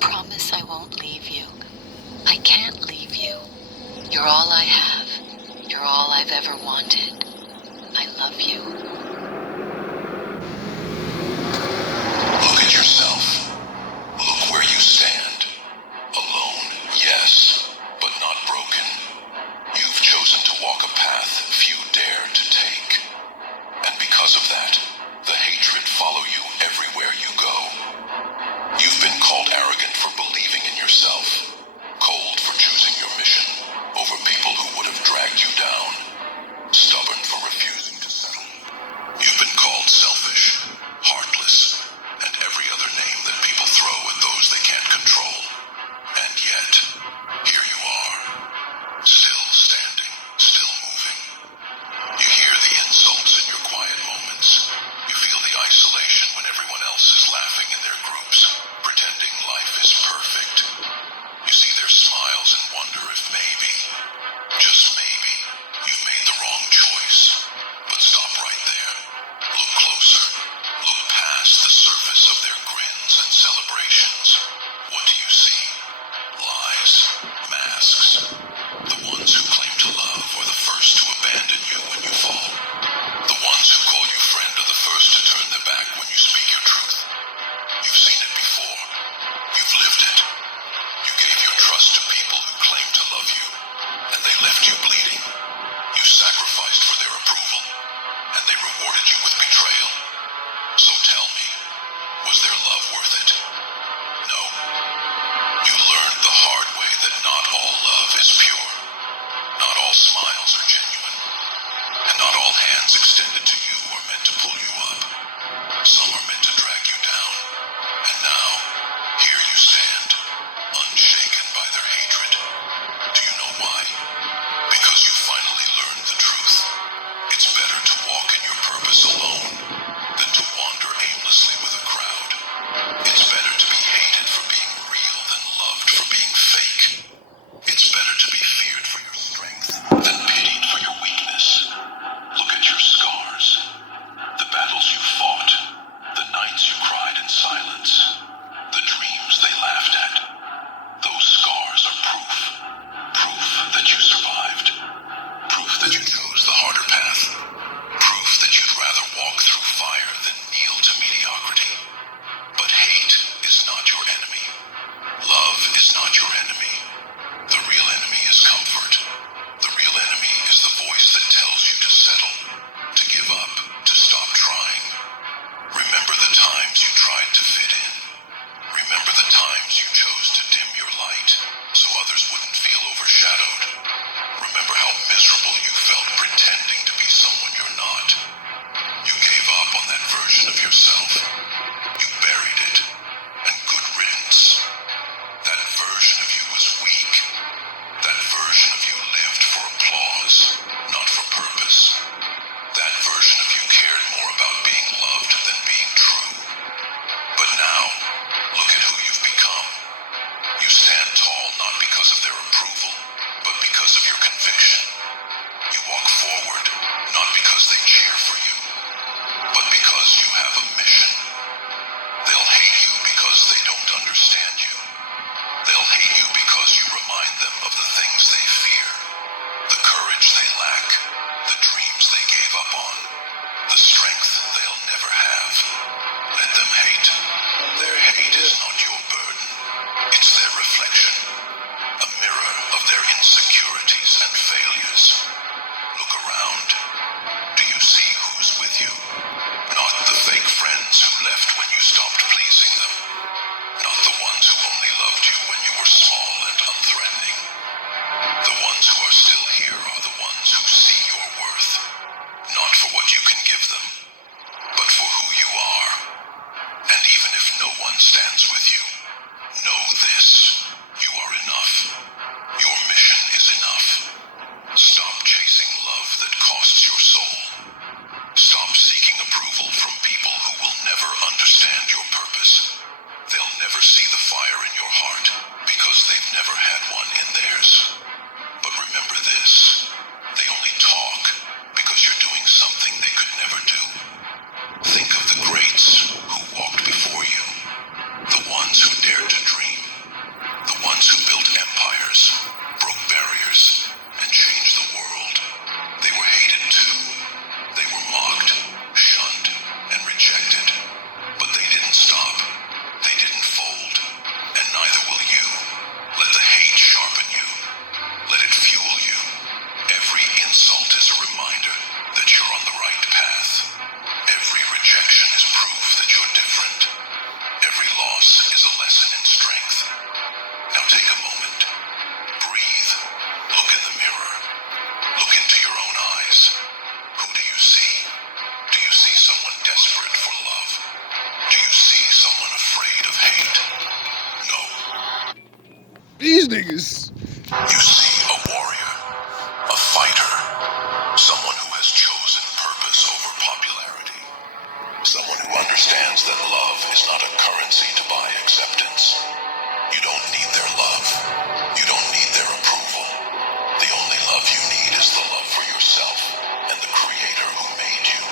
promise I won't leave you. I can't leave you. You're all I have. You're all I've ever wanted. I love you. Look at yourself. Look where you stand. Alone, yes, but not broken. You've chosen to walk a path few dare to take. And because of that, the hatred follow you everywhere you go. You've been called arrogant for believing in yourself, cold for choosing your mission over people who would have dragged you down, stubborn for refusing to settle. You've been called selfish, heartless, and every other name that people throw at those they can't control. And yet, here you are, still standing, still moving. You hear the insults in your quiet moments. You feel the isolation when everyone else is laughing in their groups, pretending life is perfect. These niggas. You see a warrior, a fighter, someone who has chosen purpose over popularity, someone who understands that love is not a currency to buy acceptance. You don't need their love. You don't need their approval. The only love you need is the love for yourself and the Creator who made you.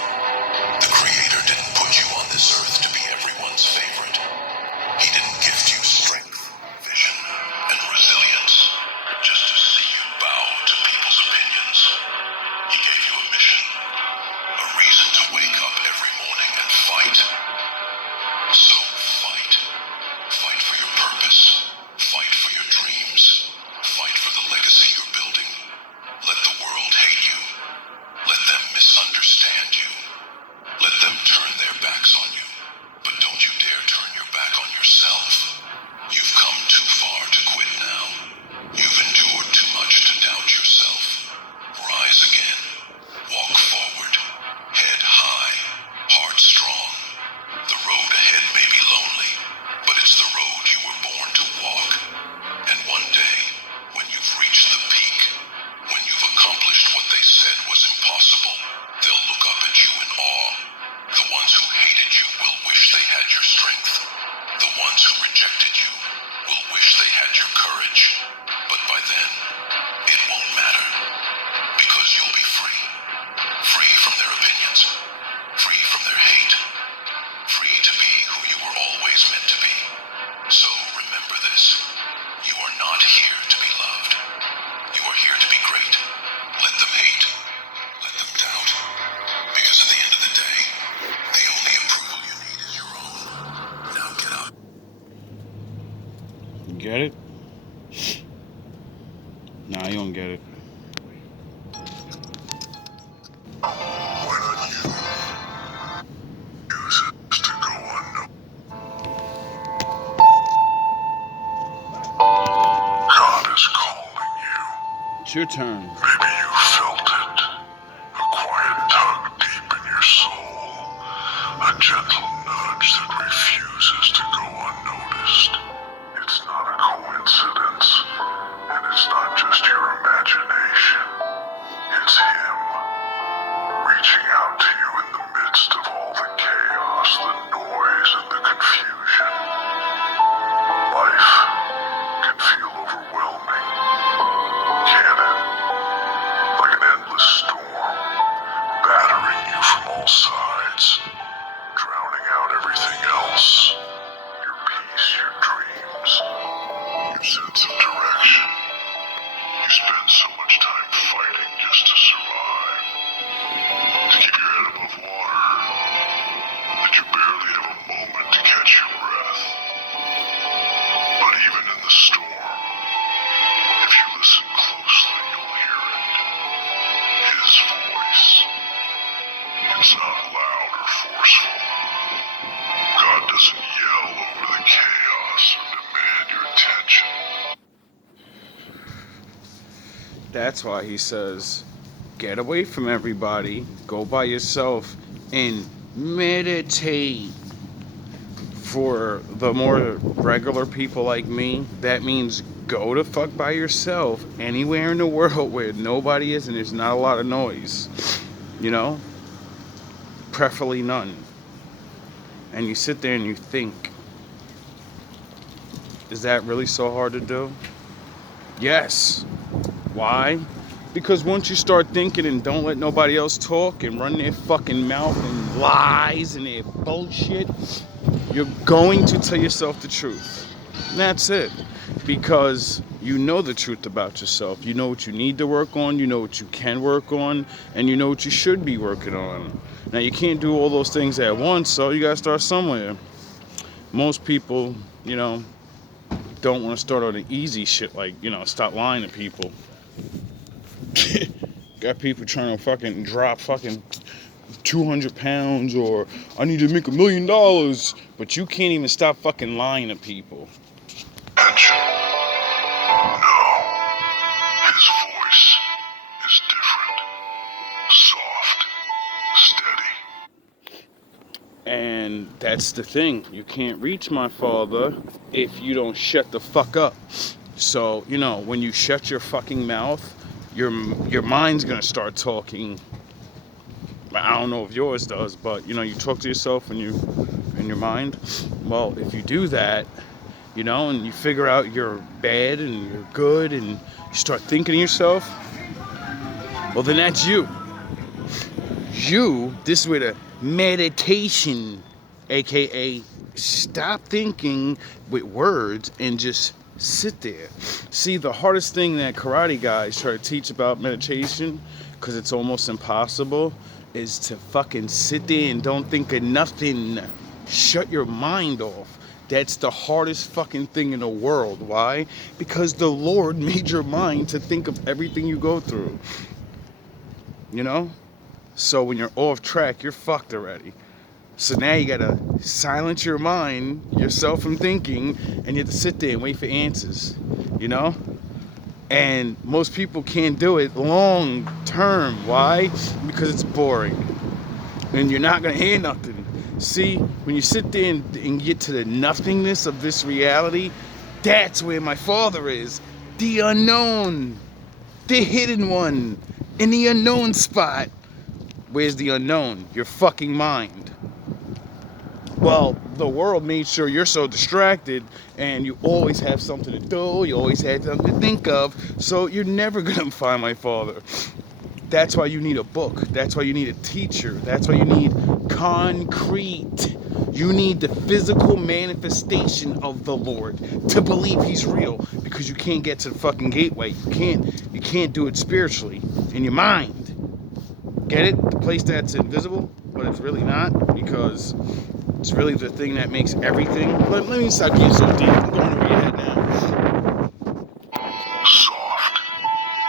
The Creator didn't put you on this earth to be everyone's favorite. He didn't gift you strength, vision, and resilience just to see you bow to people's opinions. He gave you a mission, a reason to wake up every morning and fight. So fight. Fight for your purpose. Fight for your dreams. Fight for the legacy you're building. Let the world hate you. Let them misunderstand you. Let them turn their backs on you. But don't you dare turn your back on yourself. You've come too far to quit now. You've endured too much to doubt yourself. Rise again. Walk forward. Head high. Heart strong. The road ahead may be lonely, but it's the road you were born to walk. And one day, when you've reached the peak, when you've accomplished what they said was impossible, they'll look up at you in awe. The ones who hated you will wish they had your strength. The ones who rejected you will wish they had your courage. But by then, it won't matter, because you'll be free. Free from their opinions. Free from their hate. Free to be who you were always meant to be. So remember this. You are not here to be loved. You are here to be great. Let them hate. Let them doubt. Because at the end of the day, the only approval you need is your own. Now get up. Get it? Nah, you don't get it. Why not you? Use it to go unnoticed. God is calling you. It's your turn. Maybe you felt it. A quiet tug deep in your soul. A gentle nudge that refuses to go unnoticed. It's not a coincidence. And it's not just your imagination. It's Him. Reaching out to you in the midst of all the chaos, the noise, and the confusion. Life can feel overwhelming, can it? Like an endless storm, battering you from all sides, drowning out everything else. Your peace, your dreams, your sense of direction. You spend so much time fighting just to survive. To keep your head above water, that you barely have a moment to catch your breath. But even in the storm, if you listen closely, you'll hear it. His voice. It's not loud or forceful. God doesn't yell over the chaos or demand your attention. That's why he says, get away from everybody, go by yourself, and meditate. For the more regular people like me, that means go to fuck by yourself anywhere in the world where nobody is and there's not a lot of noise. You know? Preferably none. And you sit there and you think, is that really so hard to do? Yes. Why? Because once you start thinking and don't let nobody else talk and run their fucking mouth and lies and their bullshit, you're going to tell yourself the truth. And that's it. Because you know the truth about yourself. You know what you need to work on, you know what you can work on, and you know what you should be working on. Now, you can't do all those things at once, so you gotta start somewhere. Most people, you know, don't want to start on the easy shit like, you know, stop lying to people. Got people trying to fucking drop fucking 200 pounds or I need to make $1 million, but you can't even stop fucking lying to people. Attention. No. His voice is different. Soft. Steady. And that's the thing. You can't reach my father if you don't shut the fuck up. So, when you shut your fucking mouth, your mind's gonna start talking. I don't know if yours does, but you talk to yourself in your mind. Well, if you do that, and you figure out you're bad and you're good, and you start thinking to yourself, well, then that's you. This is where the meditation, aka stop thinking with words and just sit there. See, the hardest thing that karate guys try to teach about meditation, because it's almost impossible, is to fucking sit there and don't think of nothing. Shut your mind off. That's the hardest fucking thing in the world. Why? Because the Lord made your mind to think of everything you go through. So when you're off track, you're fucked already. So now you gotta silence your mind, yourself from thinking, and you have to sit there and wait for answers, And most people can't do it long term. Why? Because it's boring. And you're not gonna hear nothing. See, when you sit there and get to the nothingness of this reality, that's where my Father is. The unknown. The hidden one. In the unknown spot. Where's the unknown? Your fucking mind. Well, the world made sure you're so distracted and you always have something to do, you always have something to think of, so you're never gonna find my Father. That's why you need a book. That's why you need a teacher. That's why you need concrete. You need the physical manifestation of the Lord to believe He's real, because you can't get to the fucking gateway. You can't do it spiritually in your mind. Get it? The place that's invisible, but it's really not, because it's really the thing that makes everything. Let me stop getting so deep. I'm going over your head now. Soft,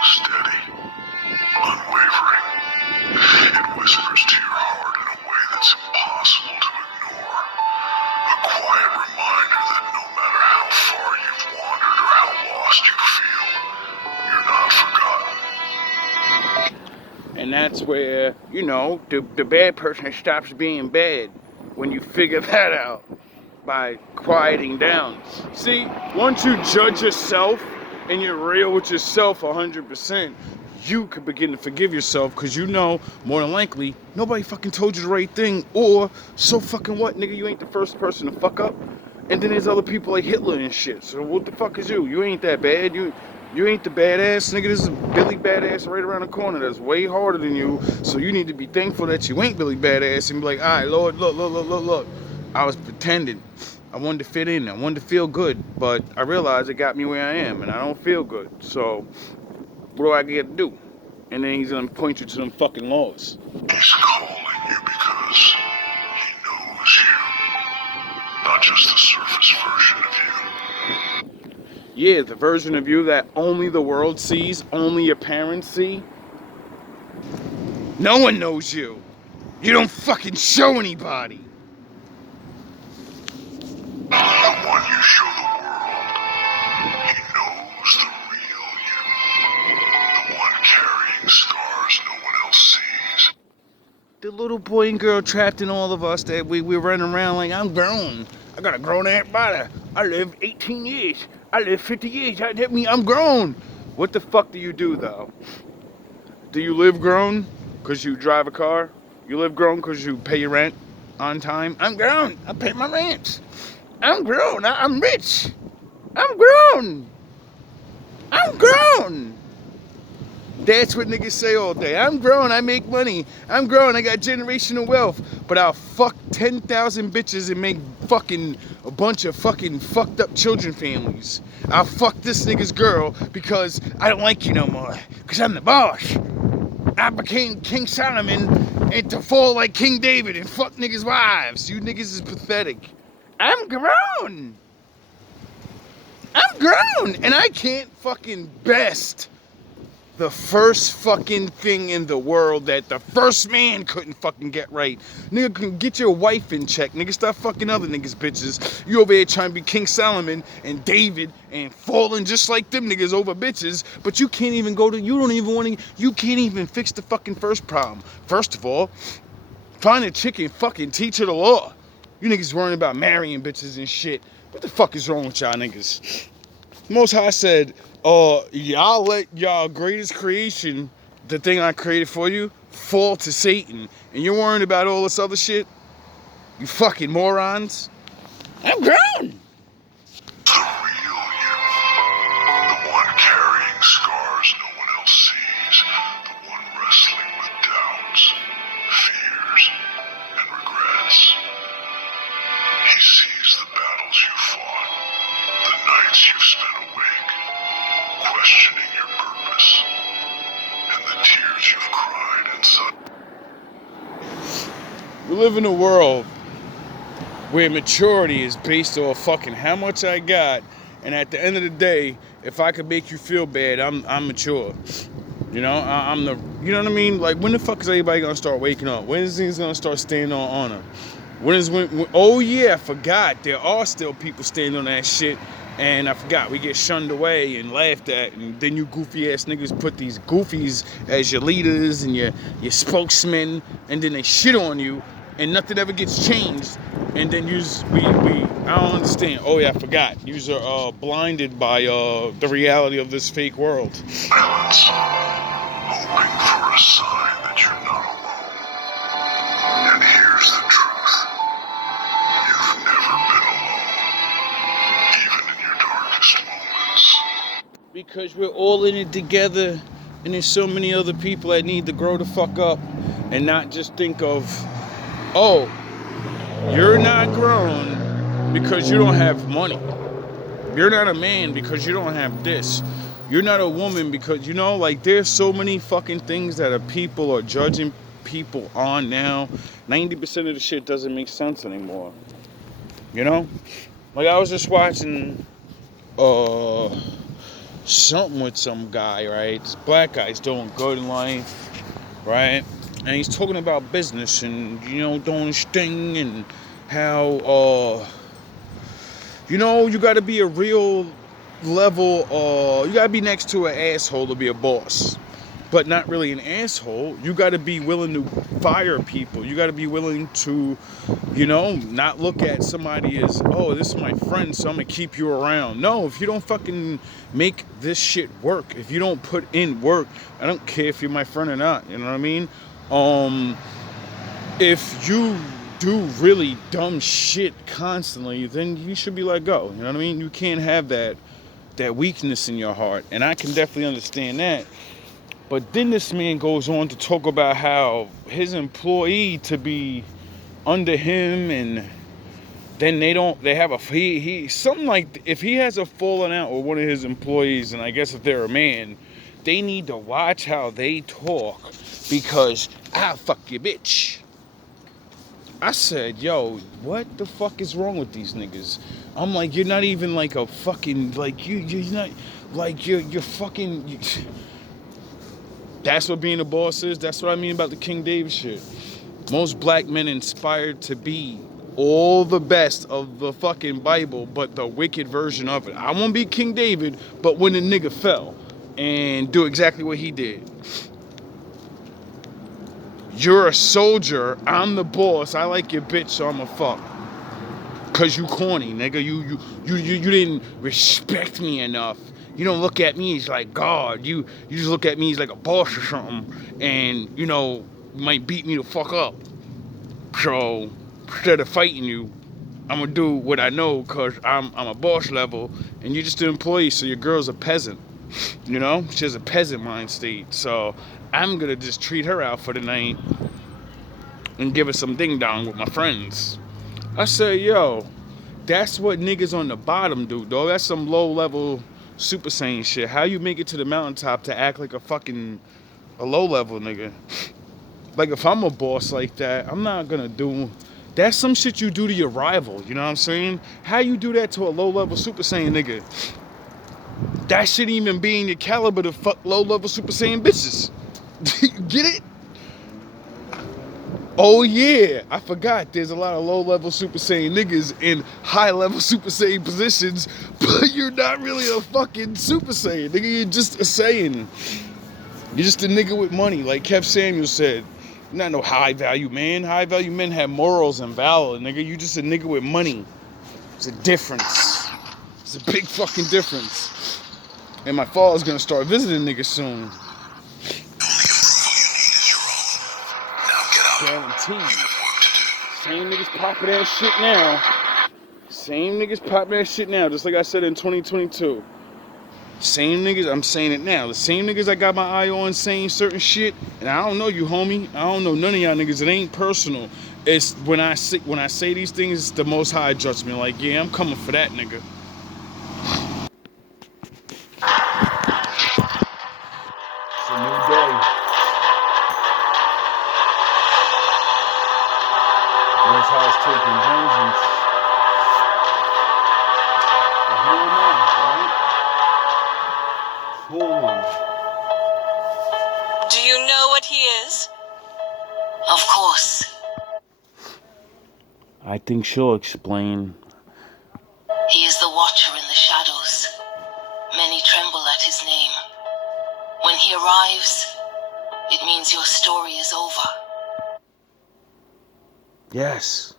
steady, unwavering. It whispers to your heart in a way that's impossible to ignore. A quiet reminder that no matter how far you've wandered or how lost you feel, you're not forgotten. And that's where, the bad person stops being bad. When you figure that out by quieting down. See, once you judge yourself and you're real with yourself 100%, you can begin to forgive yourself, because more than likely nobody fucking told you the right thing, or so fucking what, nigga, you ain't the first person to fuck up. And then there's other people like Hitler and shit. So what the fuck is you? You ain't that bad. You ain't the badass, nigga. This is Billy Badass right around the corner that's way harder than you. So you need to be thankful that you ain't Billy Badass and be like, all right, Lord, look. I was pretending. I wanted to fit in. I wanted to feel good. But I realized it got me where I am, and I don't feel good. So what do I get to do? And then he's going to point you to them fucking laws. He's calling you because he knows you, not just the surface version of you. Yeah, the version of you that only the world sees, only your parents see. No one knows you. You don't fucking show anybody. The one you show the world. He knows the real you. The one carrying scars no one else sees. The little boy and girl trapped in all of us that we're running around like, I'm grown. I got a grown-ass body. I live 18 years. I live 50 years. That means I'm grown. What the fuck do you do, though? Do you live grown because you drive a car? You live grown because you pay your rent on time? I'm grown. I pay my rent. I'm grown. I'm rich. I'm grown. I'm grown. That's what niggas say all day. I'm grown, I make money. I'm grown, I got generational wealth. But I'll fuck 10,000 bitches and make fucking a bunch of fucking fucked up children families. I'll fuck this nigga's girl because I don't like you no more. Because I'm the boss. I became King Solomon and to fall like King David and fuck niggas' wives. You niggas is pathetic. I'm grown. I'm grown. And I can't fucking best the first fucking thing in the world that the first man couldn't fucking get right. Nigga, can get your wife in check. Nigga, stop fucking other niggas, bitches. You over here trying to be King Solomon and David and falling just like them niggas over bitches, but you can't even you can't even fix the fucking first problem. First of all, find a chick and fucking teach her the law. You niggas worrying about marrying bitches and shit. What the fuck is wrong with y'all niggas? Most High said, y'all let y'all greatest creation, the thing I created for you, fall to Satan. And you're worrying about all this other shit? You fucking morons. I'm grown. The real you. The one carrying scars no one else sees. The one wrestling with doubts, fears, and regrets. He sees the battles you fought, the nights you've spent awake, questioning your purpose, and the tears you've cried inside. We live in a world where maturity is based off fucking how much I got, and at the end of the day, if I could make you feel bad, I'm mature. You know, I'm the, you know what I mean? Like, when the fuck is everybody gonna start waking up? When is things gonna start standing on honor? When oh yeah, I forgot. There are still people standing on that shit, and I forgot. We get shunned away and laughed at, and then you goofy ass niggas put these goofies as your leaders and your spokesmen, and then they shit on you, and nothing ever gets changed. And then I don't understand. Oh yeah, I forgot. You are blinded by the reality of this fake world. Silence, hoping for a sign that you're not alone. And here's the truth. You've never been alone, even in your darkest moments. Because we're all in it together, and there's so many other people that need to grow the fuck up and not just think of, oh, you're not grown because you don't have money. You're not a man because you don't have this. You're not a woman because, you know, like, there's so many fucking things that people are judging people on now. 90% of the shit doesn't make sense anymore. You know? Like, I was just watching something with some guy, right? This black guy's doing good in life, right? And he's talking about business and, you know, doing his thing, and how, you know, you got to be a real level, you got to be next to an asshole to be a boss. But not really an asshole. You got to be willing to fire people. You got to be willing to, you know, not look at somebody as, oh, this is my friend, so I'm going to keep you around. No, if you don't fucking make this shit work, if you don't put in work, I don't care if you're my friend or not, you know what I mean? If you do really dumb shit constantly, then you should be let go, you know what I mean? You can't have that weakness in your heart, and I can definitely understand that. But then this man goes on to talk about how his employee to be under him, and then they have he something like, if he has a falling out with one of his employees, and I guess if they're a man, they need to watch how they talk, because I'll fuck your bitch. I said, yo, what the fuck is wrong with these niggas? I'm like, you're not even like a fucking, like, you're not, like, you're fucking... That's what being a boss is. That's what I mean about the King David shit. Most black men inspired to be all the best of the fucking Bible, but the wicked version of it. I won't be King David, but when the nigga fell and do exactly what he did. You're a soldier. I'm the boss. I like your bitch, so I'm a fuck. Cause you corny, nigga. You didn't respect me enough. You don't look at me as like God. You just look at me as like a boss or something. And, you know, you might beat me the fuck up. So, instead of fighting you, I'm gonna do what I know, cause I'm a boss level, and you're just an employee, so your girl's a peasant. You know? She has a peasant mind state. So, I'm gonna just treat her out for the night and give her some ding-dong with my friends. I say, yo, that's what niggas on the bottom do, though. That's some low-level Super Saiyan shit. How you make it to the mountaintop to act like a low-level nigga? Like, if I'm a boss like that, I'm not gonna do... That's some shit you do to your rival, you know what I'm saying? How you do that to a low-level Super Saiyan nigga? That shouldn't even be in your caliber to fuck low-level Super Saiyan bitches. Get it? Oh yeah, I forgot there's a lot of low-level Super Saiyan niggas in high-level Super Saiyan positions, but you're not really a fucking Super Saiyan, nigga. You're just a Saiyan. You're just a nigga with money, like Kev Samuel said. You're not no high-value man. High-value men have morals and valor, nigga. You just a nigga with money. It's a difference. It's a big fucking difference. And my father's gonna start visiting niggas soon. The only approval you need is your own. Now get out. Guaranteed. You have work to do. Same niggas popping that shit now. Same niggas popping that shit now, just like I said in 2022. Same niggas, I'm saying it now. The same niggas I got my eye on saying certain shit, and I don't know you, homie. I don't know none of y'all niggas. It ain't personal. It's when I say these things, it's the Most High judgment. Like, yeah, I'm coming for that nigga. It's a new day. Most High's taking vengeance. But who am I, right? Who am I? Do you know what he is? Of course. I think she'll explain. He is the watcher in the shadows. Many tremble at his name. When he arrives, it means your story is over. Yes,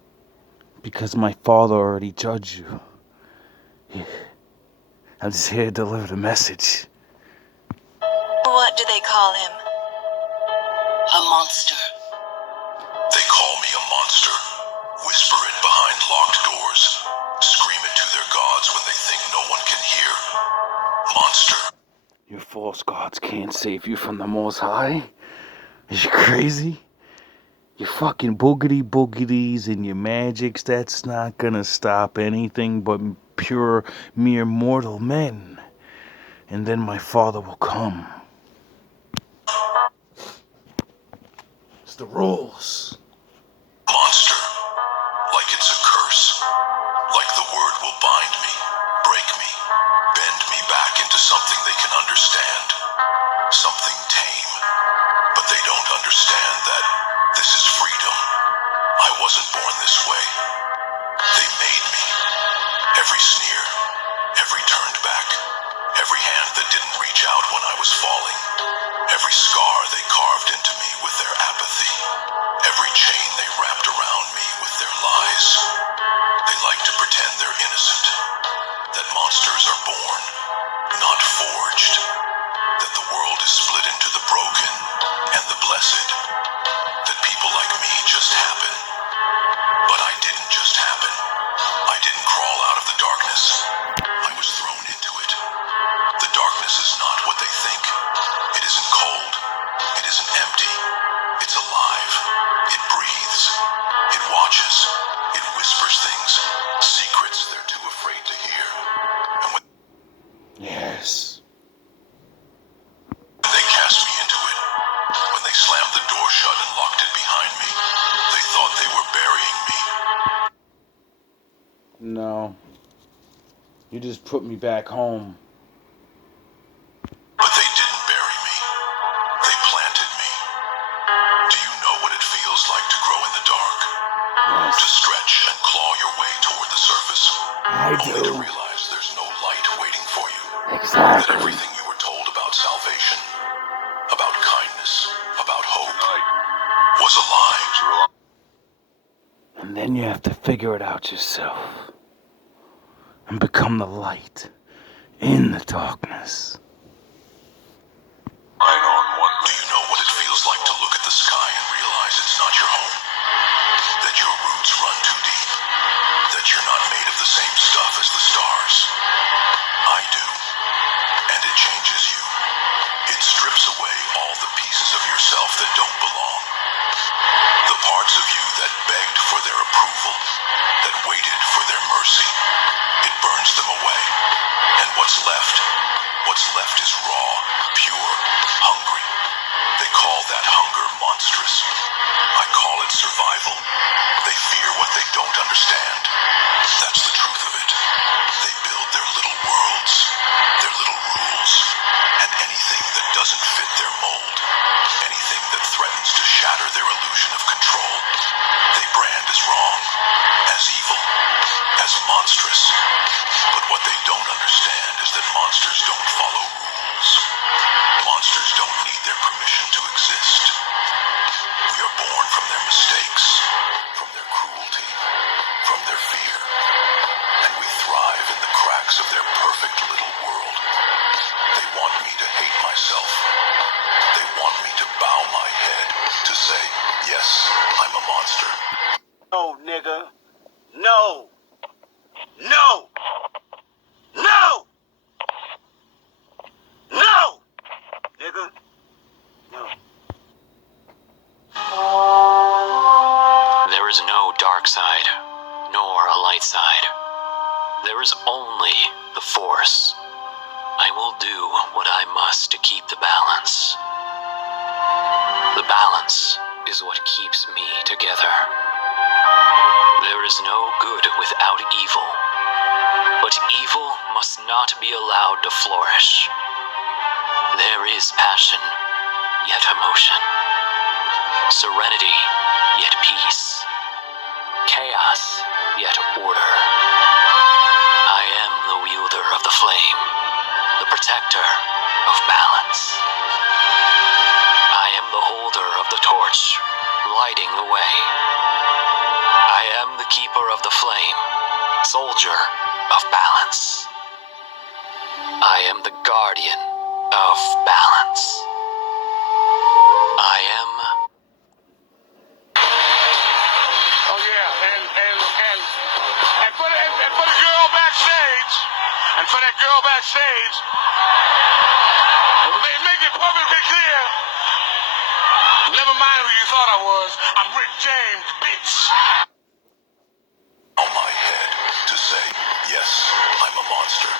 because my father already judged you. I'm just here to deliver the message. What do they call him? A monster. They call me a monster. Whisper it behind locked doors. Scream it to their gods when they think no one can hear. Monster. Your false gods can't save you from the Most High. Is you crazy? Your fucking boogity boogities and your magics, that's not gonna stop anything but pure, mere mortal men. And then my father will come. It's the rules. Monster. Like it's a curse. Like the word will bind me, break me, bend me back into something they can understand. Something tame. But they don't understand that this is freedom. I wasn't born this way. They made me. Every sneer, every turned back, every hand that didn't reach out when I was falling, every scar they carved into me with their apathy, every chain they wrapped around me with their lies. They like to pretend they're innocent, that monsters are born, not forged, that the world is split into the broken and the blessed, that people like me just happen. But I didn't just happen. I didn't crawl out of the darkness. I was thrown into it. The darkness is not what they think. It isn't cold. It isn't empty. It's alive. It breathes. It watches. It whispers things. Secrets they're too afraid to hear. And when Yes. they cast me into it, when they slammed the door shut and locked it behind me, they thought they were burying me. No. You just put me back home. But they didn't bury me. They planted me. Do you know what it feels like to grow in the dark? Yes, To stretch and claw your way toward the surface? I Only to do. realize there's no light waiting for you. That Exactly. everything you were told about salvation, about kindness, about hope, was a lie. And then you have to figure it out yourself. And become the light in the darkness. Do you know what it feels like to look at the sky and realize it's not your home? That your roots run too deep? That you're not made of the same stuff as the stars? I do. And it changes you. It strips away all the pieces of yourself that don't belong. The parts of you that begged for their approval, that waited for their mercy. It burns them away. And what's left is raw, pure, hungry. They call that hunger monstrous. I call it survival. They fear what they don't understand. That's the truth of it. They build their little worlds, their little rules, and anything that doesn't fit their mold, anything that threatens to shatter their illusion of control, they brand as wrong, as evil, as monstrous. But what they don't understand is that monsters don't follow rules. Monsters don't need their permission to exist. We are born from their mistakes, from their cruelty, from their fear, and we thrive in the cracks of their perfect little world. me to hate myself. They want me to bow my head, to say, yes, I'm a monster. No, nigga. No. No. No. No. Nigga. No. There is no dark side, nor a light side. There is only the Force. I will do what I must to keep the balance. The balance is what keeps me together. There is no good without evil, but evil must not be allowed to flourish. There is passion, yet emotion. Serenity, yet peace. Chaos, yet order. I am the wielder of the flame, the protector of balance. I am the holder of the torch, lighting the way. I am the keeper of the flame, soldier of balance. I am the guardian of balance. I am... Oh yeah, and for the girl backstage, and for that girl backstage, make it perfectly clear. Never mind who you thought I was. I'm Rick James, bitch. On my head, to say, yes, I'm a monster.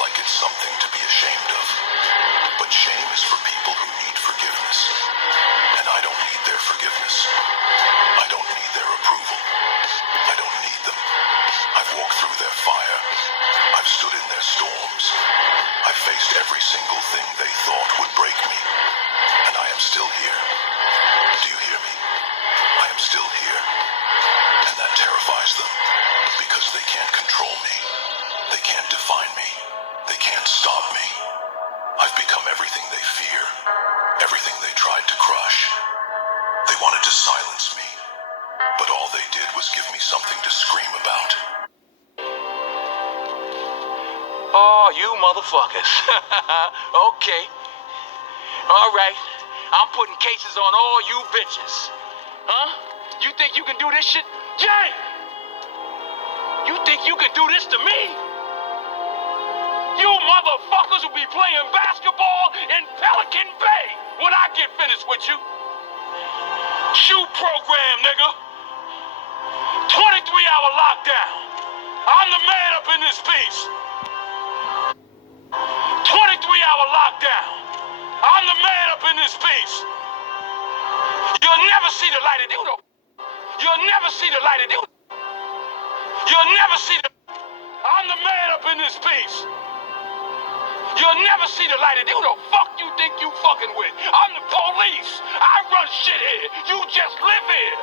Like it's something to be ashamed of. But shame is for people who need forgiveness. And I don't need their forgiveness. I don't need their approval. I don't need them. I've walked through their fire. I've stood in their storms. I've faced every single thing they thought would break me. And I am still here. Do you hear me? I am still here. And that terrifies them. Because they can't control me. They can't define me. They can't stop me. I've become everything they fear. Everything they tried to crush. They wanted to silence me. But all they did was give me something to scream about. Oh, you motherfuckers. Okay. All right. I'm putting cases on all you bitches. Huh? You think you can do this shit? Jay! You think you can do this to me? You motherfuckers will be playing basketball in Pelican Bay when I get finished with you. Shoot program, nigga. 23-hour lockdown. I'm the man up in this piece. 23-hour lockdown. I'm the man up in this piece. You'll never see the light of day. You'll never see the light of day. You'll never see the... I'm the man up in this piece. You'll never see the light of day. Who the fuck you think you fucking with? I'm the police. I run shit here. You just live here.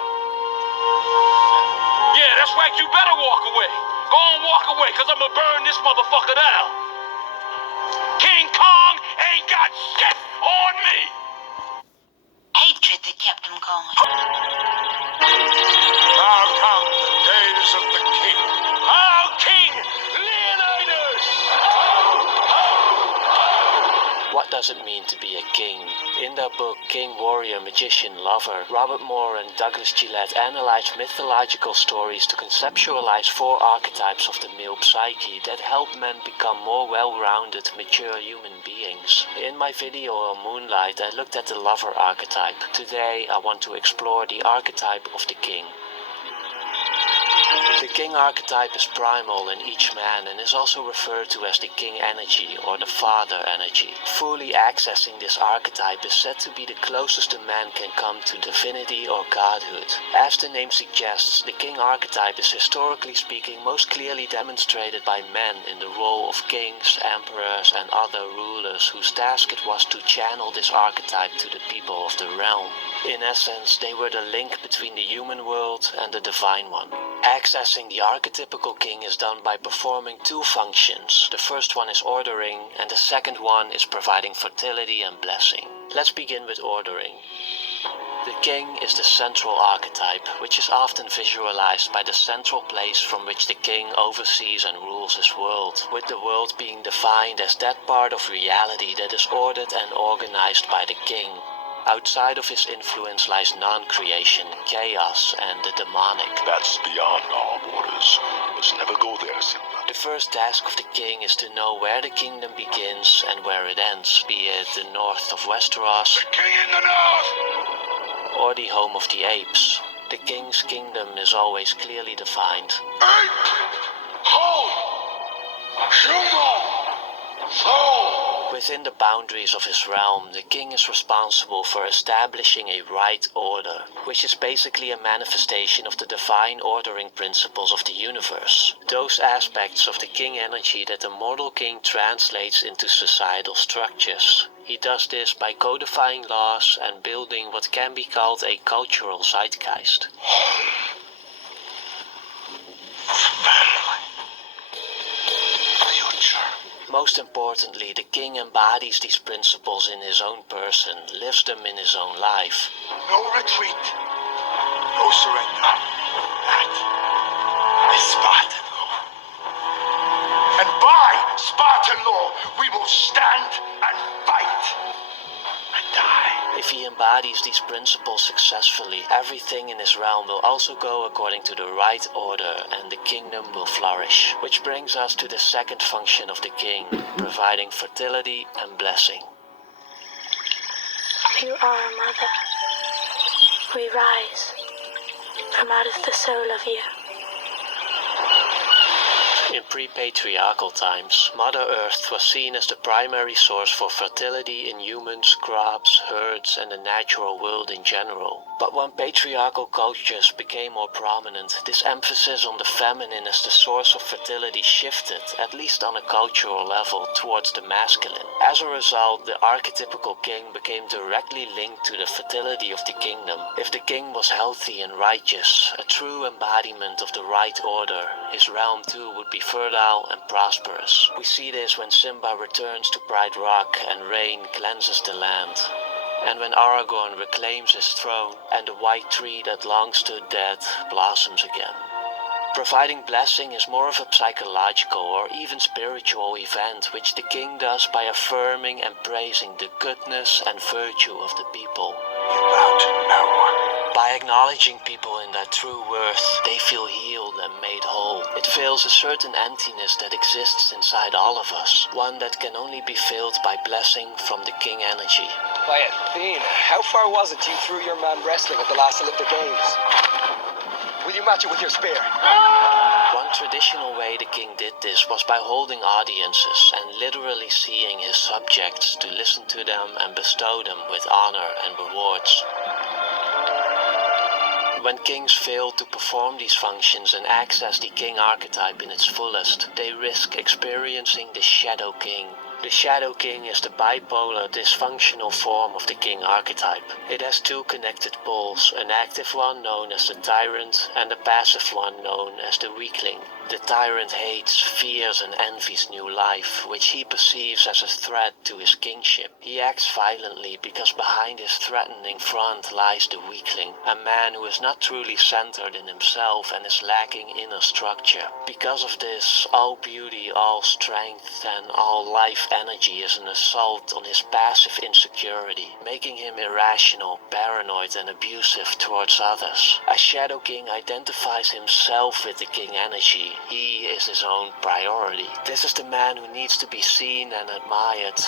Yeah, that's right. You better walk away. Go on, walk away, because I'm going to burn this motherfucker down. King Kong ain't got shit on me. Hatred that kept him going. Now come the days of the king. Our king, Leonidas! What does it mean to be a king? In their book King, Warrior, Magician, Lover, Robert Moore and Douglas Gillette analyze mythological stories to conceptualize 4 archetypes of the male psyche that help men become more well-rounded, mature human beings. In my video on Moonlight, I looked at the lover archetype. Today, I want to explore the archetype of the king. The king archetype is primal in each man and is also referred to as the king energy or the father energy. Fully accessing this archetype is said to be the closest a man can come to divinity or godhood. As the name suggests, the king archetype is historically speaking most clearly demonstrated by men in the role of kings, emperors and other rulers whose task it was to channel this archetype to the people of the realm. In essence, they were the link between the human world and the divine one. Accessing the archetypical king is done by performing 2 functions. The first one is ordering, and the second one is providing fertility and blessing. Let's begin with ordering. The king is the central archetype, which is often visualized by the central place from which the king oversees and rules his world, with the world being defined as that part of reality that is ordered and organized by the king. Outside of his influence lies non-creation, chaos, and the demonic. That's beyond our borders. Let's never go there, Simba. The first task of the king is to know where the kingdom begins and where it ends, be it the north of Westeros, The king in the north! or the home of the apes. The king's kingdom is always clearly defined. Ape! Home! Shumo! Soul! Within the boundaries of his realm, the king is responsible for establishing a right order, which is basically a manifestation of the divine ordering principles of the universe. Those aspects of the king energy that the mortal king translates into societal structures. He does this by codifying laws and building what can be called a cultural zeitgeist. Most importantly, the king embodies these principles in his own person, lives them in his own life. No retreat. No surrender. That is Spartan law. And by Spartan law, we will stand and fight and die. If he embodies these principles successfully, everything in his realm will also go according to the right order and the kingdom will flourish. Which brings us to the second function of the king, providing fertility and blessing. You are a mother. We rise from out of the soul of you. In pre-patriarchal times, Mother Earth was seen as the primary source for fertility in humans, crops, herds, and the natural world in general. But when patriarchal cultures became more prominent, this emphasis on the feminine as the source of fertility shifted, at least on a cultural level, towards the masculine. As a result, the archetypical king became directly linked to the fertility of the kingdom. If the king was healthy and righteous, a true embodiment of the right order, his realm too would be fertile and prosperous. We see this when Simba returns to Bright Rock and rain cleanses the land. And when Aragorn reclaims his throne and the white tree that longs to death blossoms again. Providing blessing is more of a psychological or even spiritual event which the king does by affirming and praising the goodness and virtue of the people. You bow to no one. By acknowledging people in their true worth, they feel healed and made whole. It fills a certain emptiness that exists inside all of us, one that can only be filled by blessing from the king energy. Quiet, Bean, how far was it you threw your man wrestling at the last Olympic Games? Will you match it with your spear? One traditional way the king did this was by holding audiences and literally seeing his subjects to listen to them and bestow them with honor and rewards. When kings fail to perform these functions and access the king archetype in its fullest, they risk experiencing the Shadow King. The Shadow King is the bipolar, dysfunctional form of the king archetype. It has two connected poles, an active one known as the tyrant and a passive one known as the weakling. The tyrant hates, fears and envies new life, which he perceives as a threat to his kingship. He acts violently because behind his threatening front lies the weakling, a man who is not truly centered in himself and is lacking inner structure. Because of this, all beauty, all strength and all life energy is an assault on his passive insecurity, making him irrational, paranoid and abusive towards others. A Shadow King identifies himself with the king energy. He is his own priority. This is the man who needs to be seen and admired,